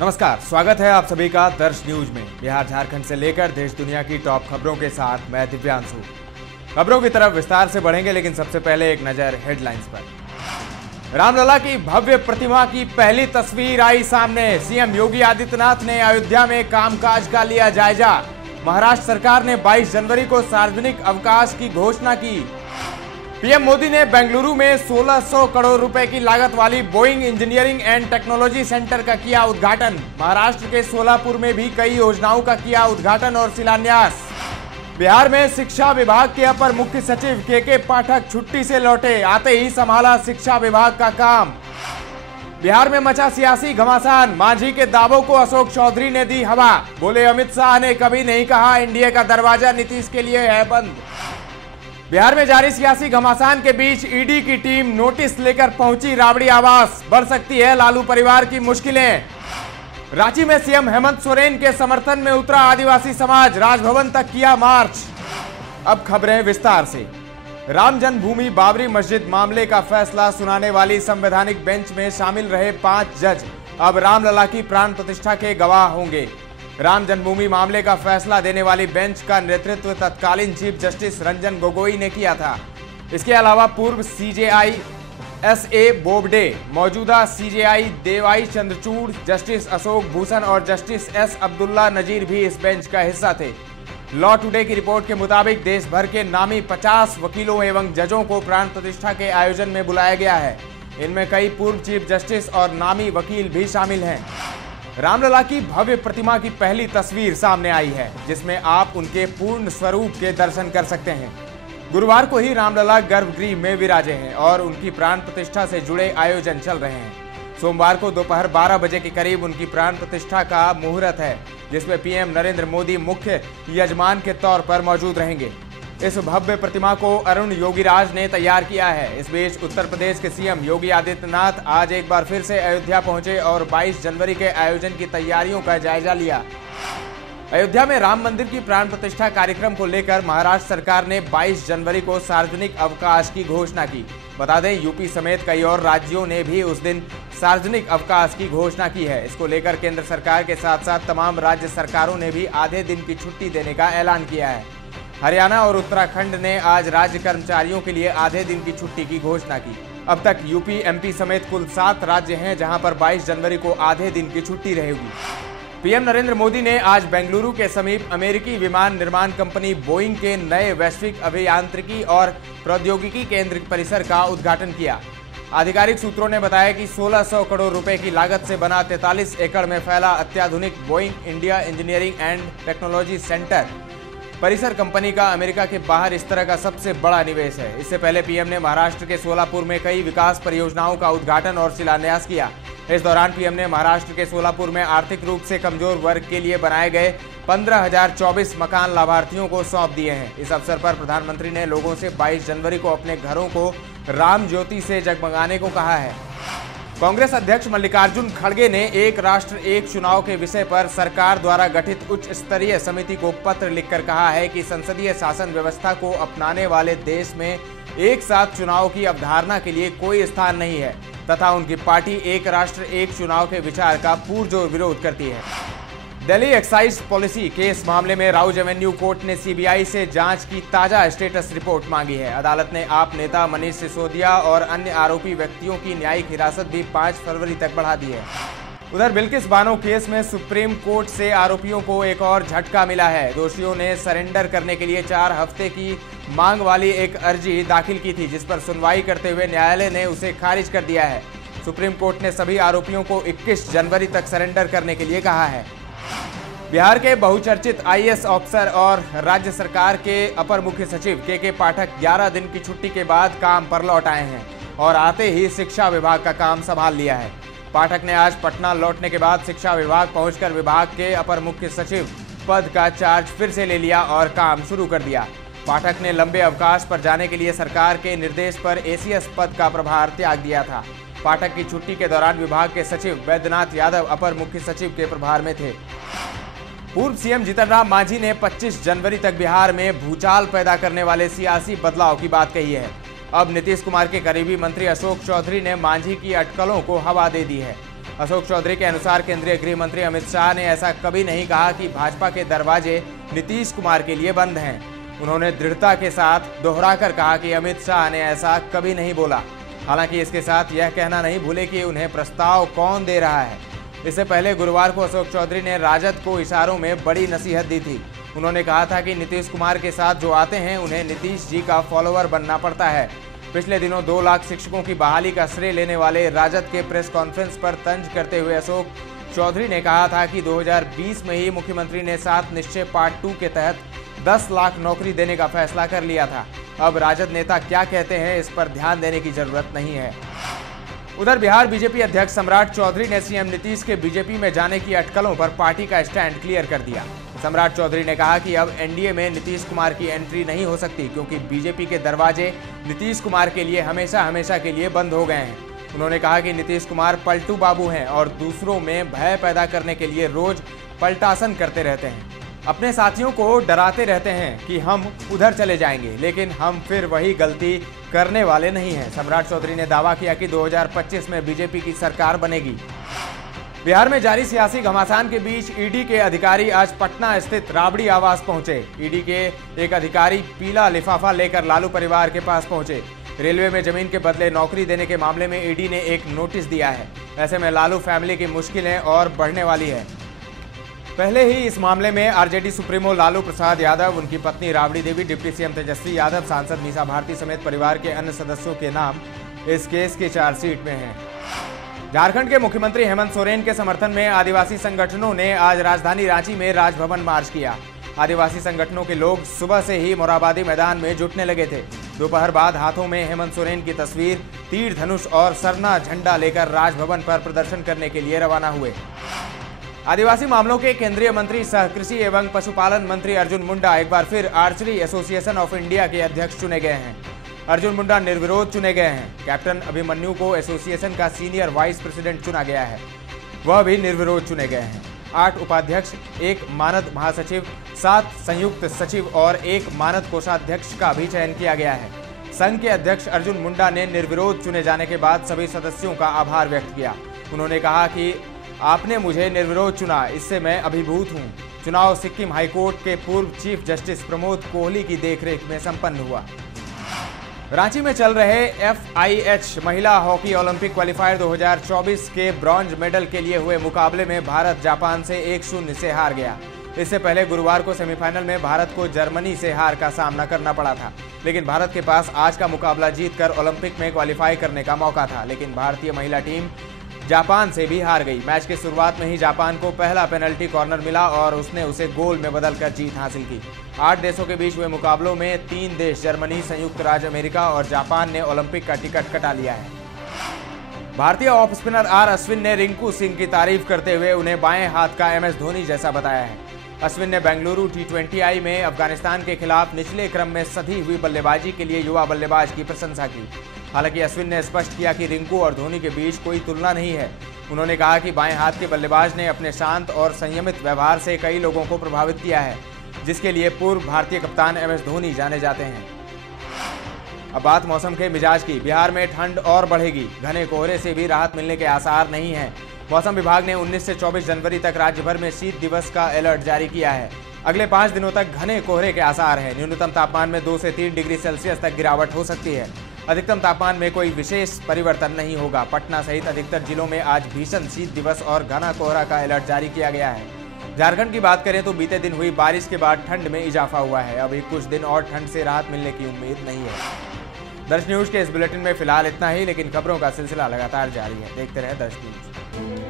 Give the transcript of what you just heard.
नमस्कार, स्वागत है आप सभी का दर्श न्यूज में। बिहार झारखंड से लेकर देश दुनिया की टॉप खबरों के साथ मैं दिव्यांशु। खबरों की तरफ विस्तार से बढ़ेंगे, लेकिन सबसे पहले एक नजर हेडलाइंस पर। रामलला की भव्य प्रतिमा की पहली तस्वीर आई सामने। सीएम योगी आदित्यनाथ ने अयोध्या में कामकाज का लिया जायजा। महाराष्ट्र सरकार ने 22 जनवरी को सार्वजनिक अवकाश की घोषणा की। पीएम मोदी ने बेंगलुरु में 1600 करोड़ रुपए की लागत वाली Boeing engineering and technology centre का किया उद्घाटन। महाराष्ट्र के सोलापुर में भी कई योजनाओं का किया उद्घाटन और शिलान्यास। बिहार में शिक्षा विभाग के अपर मुख्य सचिव के पाठक छुट्टी से लौटे, आते ही संभाला शिक्षा विभाग का काम। बिहार में मचा सियासी घमासान, मांझी के दावों को अशोक चौधरी ने दी हवा। बोले अमित शाह ने कभी नहीं कहा एनडीए का दरवाजा नीतीश के लिए है बंद। बिहार में जारी सियासी घमासान के बीच ईडी की टीम नोटिस लेकर पहुंची राबड़ी आवास। बढ़ सकती है लालू परिवार की मुश्किलें। रांची में सीएम हेमंत सोरेन के समर्थन में उतरा आदिवासी समाज, राजभवन तक किया मार्च। अब खबरें विस्तार से। राम जन्मभूमि बाबरी मस्जिद मामले का फैसला सुनाने वाली संवैधानिक बेंच में शामिल रहे 5 जज अब रामलला की प्राण प्रतिष्ठा के गवाह होंगे। राम जन्मभूमि मामले का फैसला देने वाली बेंच का नेतृत्व तत्कालीन चीफ जस्टिस रंजन गोगोई ने किया था। इसके अलावा पूर्व सीजेआई एसए बोबडे, मौजूदा सीजेआई देवाई चंद्रचूड़, जस्टिस अशोक भूषण और जस्टिस एस अब्दुल्ला नजीर भी इस बेंच का हिस्सा थे। लॉ टुडे की रिपोर्ट के मुताबिक देश भर के नामी 50 वकीलों एवं जजों को प्राण प्रतिष्ठा के आयोजन में बुलाया गया है। इनमें कई पूर्व चीफ जस्टिस और नामी वकील भी शामिल हैं। रामलला की भव्य प्रतिमा की पहली तस्वीर सामने आई है, जिसमें आप उनके पूर्ण स्वरूप के दर्शन कर सकते हैं। गुरुवार को ही रामलला गर्भगृह में विराजे हैं और उनकी प्राण प्रतिष्ठा से जुड़े आयोजन चल रहे हैं। सोमवार को दोपहर 12 बजे के करीब उनकी प्राण प्रतिष्ठा का मुहूर्त है, जिसमें पीएम नरेंद्र मोदी मुख्य यजमान के तौर पर मौजूद रहेंगे। इस भव्य प्रतिमा को अरुण योगीराज ने तैयार किया है। इस बीच उत्तर प्रदेश के सीएम योगी आदित्यनाथ आज एक बार फिर से अयोध्या पहुंचे और 22 जनवरी के आयोजन की तैयारियों का जायजा लिया। अयोध्या में राम मंदिर की प्राण प्रतिष्ठा कार्यक्रम को लेकर महाराष्ट्र सरकार ने 22 जनवरी को सार्वजनिक अवकाश की घोषणा की। बता दें, यूपी समेत कई और राज्यों ने भी उस दिन सार्वजनिक अवकाश की घोषणा की है। इसको लेकर केंद्र सरकार के साथ साथ तमाम राज्य सरकारों ने भी आधे दिन की छुट्टी देने का ऐलान किया है। हरियाणा और उत्तराखंड ने आज राज्य कर्मचारियों के लिए आधे दिन की छुट्टी की घोषणा की। अब तक यूपी, एमपी समेत कुल 7 राज्य हैं जहां पर 22 जनवरी को आधे दिन की छुट्टी रहेगी। पीएम नरेंद्र मोदी ने आज बेंगलुरु के समीप अमेरिकी विमान निर्माण कंपनी बोइंग के नए वैश्विक अभियांत्रिकी और प्रौद्योगिकी केंद्र परिसर का उद्घाटन किया। आधिकारिक सूत्रों ने बताया कि 1600 करोड़ रुपए की लागत से बना 43 एकड़ में फैला अत्याधुनिक Boeing India engineering and technology centre परिसर कंपनी का अमेरिका के बाहर इस तरह का सबसे बड़ा निवेश है। इससे पहले पीएम ने महाराष्ट्र के सोलापुर में कई विकास परियोजनाओं का उद्घाटन और शिलान्यास किया। इस दौरान पीएम ने महाराष्ट्र के सोलापुर में आर्थिक रूप से कमजोर वर्ग के लिए बनाए गए 15,024 मकान लाभार्थियों को सौंप दिए हैं। इस अवसर पर प्रधानमंत्री ने लोगों से 22 जनवरी को अपने घरों को राम ज्योति से जगमगाने को कहा है। कांग्रेस अध्यक्ष मल्लिकार्जुन खड़गे ने एक राष्ट्र एक चुनाव के विषय पर सरकार द्वारा गठित उच्च स्तरीय समिति को पत्र लिखकर कहा है कि संसदीय शासन व्यवस्था को अपनाने वाले देश में एक साथ चुनाव की अवधारणा के लिए कोई स्थान नहीं है तथा उनकी पार्टी एक राष्ट्र एक चुनाव के विचार का पुरजोर विरोध करती है। दिल्ली एक्साइज पॉलिसी केस मामले में राउज एवेन्यू कोर्ट ने सीबीआई से जांच की ताजा स्टेटस रिपोर्ट मांगी है। अदालत ने आप नेता मनीष सिसोदिया और अन्य आरोपी व्यक्तियों की न्यायिक हिरासत भी 5 फरवरी तक बढ़ा दी है। उधर बिल्किस बानो केस में सुप्रीम कोर्ट से आरोपियों को एक और झटका मिला है। दोषियों ने सरेंडर करने के लिए 4 हफ्ते की मांग वाली एक अर्जी दाखिल की थी, जिस पर सुनवाई करते हुए न्यायालय ने उसे खारिज कर दिया है। सुप्रीम कोर्ट ने सभी आरोपियों को 21 जनवरी तक सरेंडर करने के लिए कहा है। बिहार के बहुचर्चित आईएएस ऑफिसर और राज्य सरकार के अपर मुख्य सचिव के पाठक 11 दिन की छुट्टी के बाद काम पर लौट आए हैं और आते ही शिक्षा विभाग का काम संभाल लिया है। पाठक ने आज पटना लौटने के बाद शिक्षा विभाग पहुंचकर विभाग के अपर मुख्य सचिव पद का चार्ज फिर से ले लिया और काम शुरू कर दिया। पाठक ने लंबे अवकाश पर जाने के लिए सरकार के निर्देश पर एसीएस पद का प्रभार त्याग दिया था। पाठक की छुट्टी के दौरान विभाग के सचिव वैद्यनाथ यादव अपर मुख्य सचिव के प्रभार में थे। पूर्व सीएम जीतन राम मांझी ने 25 जनवरी तक बिहार में भूचाल पैदा करने वाले सियासी बदलाव की बात कही है। अब नीतीश कुमार के करीबी मंत्री अशोक चौधरी ने मांझी की अटकलों को हवा दे दी है। अशोक चौधरी के अनुसार केंद्रीय गृह मंत्री अमित शाह ने ऐसा कभी नहीं कहा कि भाजपा के दरवाजे नीतीश कुमार के लिए बंद हैं। उन्होंने दृढ़ता के साथ दोहराकर कहा कि अमित शाह ने ऐसा कभी नहीं बोला। हालांकि इसके साथ यह कहना नहीं भूले कि उन्हें प्रस्ताव कौन दे रहा है। इससे पहले गुरुवार को अशोक चौधरी ने राजद को इशारों में बड़ी नसीहत दी थी। उन्होंने कहा था कि नीतीश कुमार के साथ जो आते हैं उन्हें नीतीश जी का फॉलोअर बनना पड़ता है। पिछले दिनों 2 लाख शिक्षकों की बहाली का श्रेय लेने वाले राजद के प्रेस कॉन्फ्रेंस पर तंज करते हुए अशोक चौधरी ने कहा था कि 2020 में ही मुख्यमंत्री ने 7 निश्चय पार्ट 2 के तहत 10 लाख नौकरी देने का फैसला कर लिया था। अब राजद नेता क्या कहते हैं इस पर ध्यान देने की जरूरत नहीं है। उधर बिहार बीजेपी अध्यक्ष सम्राट चौधरी ने सीएम नीतीश के बीजेपी में जाने की अटकलों पर पार्टी का स्टैंड क्लियर कर दिया। सम्राट चौधरी ने कहा कि अब एनडीए में नीतीश कुमार की एंट्री नहीं हो सकती, क्योंकि बीजेपी के दरवाजे नीतीश कुमार के लिए हमेशा के लिए बंद हो गए हैं। उन्होंने कहा कि नीतीश कुमार पलटू बाबू हैं और दूसरों में भय पैदा करने के लिए रोज पलटासन करते रहते हैं। अपने साथियों को डराते रहते हैं कि हम उधर चले जाएंगे, लेकिन हम फिर वही गलती करने वाले नहीं हैं। सम्राट चौधरी ने दावा किया कि 2025 में बीजेपी की सरकार बनेगी। बिहार में जारी सियासी घमासान के बीच ईडी के अधिकारी आज पटना स्थित राबड़ी आवास पहुंचे। ईडी के एक अधिकारी पीला लिफाफा लेकर लालू परिवार के पास पहुंचे। रेलवे में जमीन के बदले नौकरी देने के मामले में ईडी ने एक नोटिस दिया है। ऐसे में लालू फैमिली की मुश्किलें और बढ़ने वाली है। पहले ही इस मामले में आरजेडी सुप्रीमो लालू प्रसाद यादव, उनकी पत्नी राबड़ी देवी, डिप्टी सीएम तेजस्वी यादव, सांसद मीसा भारती समेत परिवार के अन्य सदस्यों के नाम इस केस की चार्जशीट में हैं। झारखंड के मुख्यमंत्री हेमंत सोरेन के समर्थन में आदिवासी संगठनों ने आज राजधानी रांची में राजभवन मार्च किया। आदिवासी संगठनों के लोग सुबह से ही मोरहाबादी मैदान में जुटने लगे थे। दोपहर बाद हाथों में हेमंत सोरेन की तस्वीर, तीर धनुष और सरना झंडा लेकर राजभवन पर प्रदर्शन करने के लिए रवाना हुए। आदिवासी मामलों के केंद्रीय मंत्री सह कृषि एवं पशुपालन मंत्री अर्जुन मुंडा एक बार फिर आर्चरी एसोसिएशन ऑफ इंडिया के अध्यक्ष चुने गए हैं। अर्जुन मुंडा निर्विरोध चुने गए हैं। कैप्टन अभिमन्यु को एसोसिएशन का सीनियर वाइस प्रेसिडेंट चुना गया है, वह भी निर्विरोध चुने गए हैं। 8 उपाध्यक्ष, 1 मानद महासचिव, 7 संयुक्त सचिव और 1 मानद कोषाध्यक्ष का भी चयन किया गया है। संघ के अध्यक्ष अर्जुन मुंडा ने निर्विरोध चुने जाने के बाद सभी सदस्यों का आभार व्यक्त किया। उन्होंने कहा कि आपने मुझे निर्विरोध चुना, इससे मैं अभिभूत हूँ। चुनाव सिक्किम हाईकोर्ट के पूर्व चीफ जस्टिस प्रमोद कोहली की देखरेख में संपन्न हुआ। रांची में चल रहे FIH महिला हॉकी ओलंपिक क्वालिफायर 2024 के ब्रॉन्ज मेडल के लिए हुए मुकाबले में भारत जापान से 1-0 से हार गया। इससे पहले गुरुवार को सेमीफाइनल में भारत को जर्मनी से हार का सामना करना पड़ा था, लेकिन भारत के पास आज का मुकाबला जीतकर ओलंपिक में क्वालिफाई करने का मौका था। लेकिन भारतीय महिला टीम जापान से भी हार गई। मैच के शुरुआत में ही जापान को पहला पेनल्टी कॉर्नर मिला और उसने उसे गोल में बदलकर जीत हासिल की। 8 देशों के बीच हुए मुकाबलों में 3 देश जर्मनी, संयुक्त राज्य अमेरिका और जापान ने ओलंपिक का टिकट कटा लिया है। भारतीय ऑफ स्पिनर आर अश्विन ने रिंकू सिंह की तारीफ करते हुए उन्हें बाएं हाथ का MS धोनी जैसा बताया है। अश्विन ने बेंगलुरु T20I में अफगानिस्तान के खिलाफ निचले क्रम में सधी हुई बल्लेबाजी के लिए युवा बल्लेबाज की प्रशंसा की। हालांकि अश्विन ने स्पष्ट किया कि रिंकू और धोनी के बीच कोई तुलना नहीं है। उन्होंने कहा कि बाएं हाथ के बल्लेबाज ने अपने शांत और संयमित व्यवहार से कई लोगों को प्रभावित किया है, जिसके लिए पूर्व भारतीय कप्तान MS धोनी जाने जाते हैं। अब बात मौसम के मिजाज की। बिहार में ठंड और बढ़ेगी। घने कोहरे से भी राहत मिलने के आसार नहीं है। मौसम विभाग ने 19 से 24 जनवरी तक राज्य भर में शीत दिवस का अलर्ट जारी किया है। अगले 5 दिनों तक घने कोहरे के आसार हैं। न्यूनतम तापमान में 2 से 3 डिग्री सेल्सियस तक गिरावट हो सकती है। अधिकतम तापमान में कोई विशेष परिवर्तन नहीं होगा। पटना सहित अधिकतर जिलों में आज भीषण शीत दिवस और घना कोहरा का अलर्ट जारी किया गया है। झारखंड की बात करें तो बीते दिन हुई बारिश के बाद ठंड में इजाफा हुआ है। अभी कुछ दिन और ठंड से राहत मिलने की उम्मीद नहीं है। दर्श न्यूज के इस बुलेटिन में फिलहाल इतना ही, लेकिन खबरों का सिलसिला लगातार जारी है। देखते रहे दर्श न्यूज।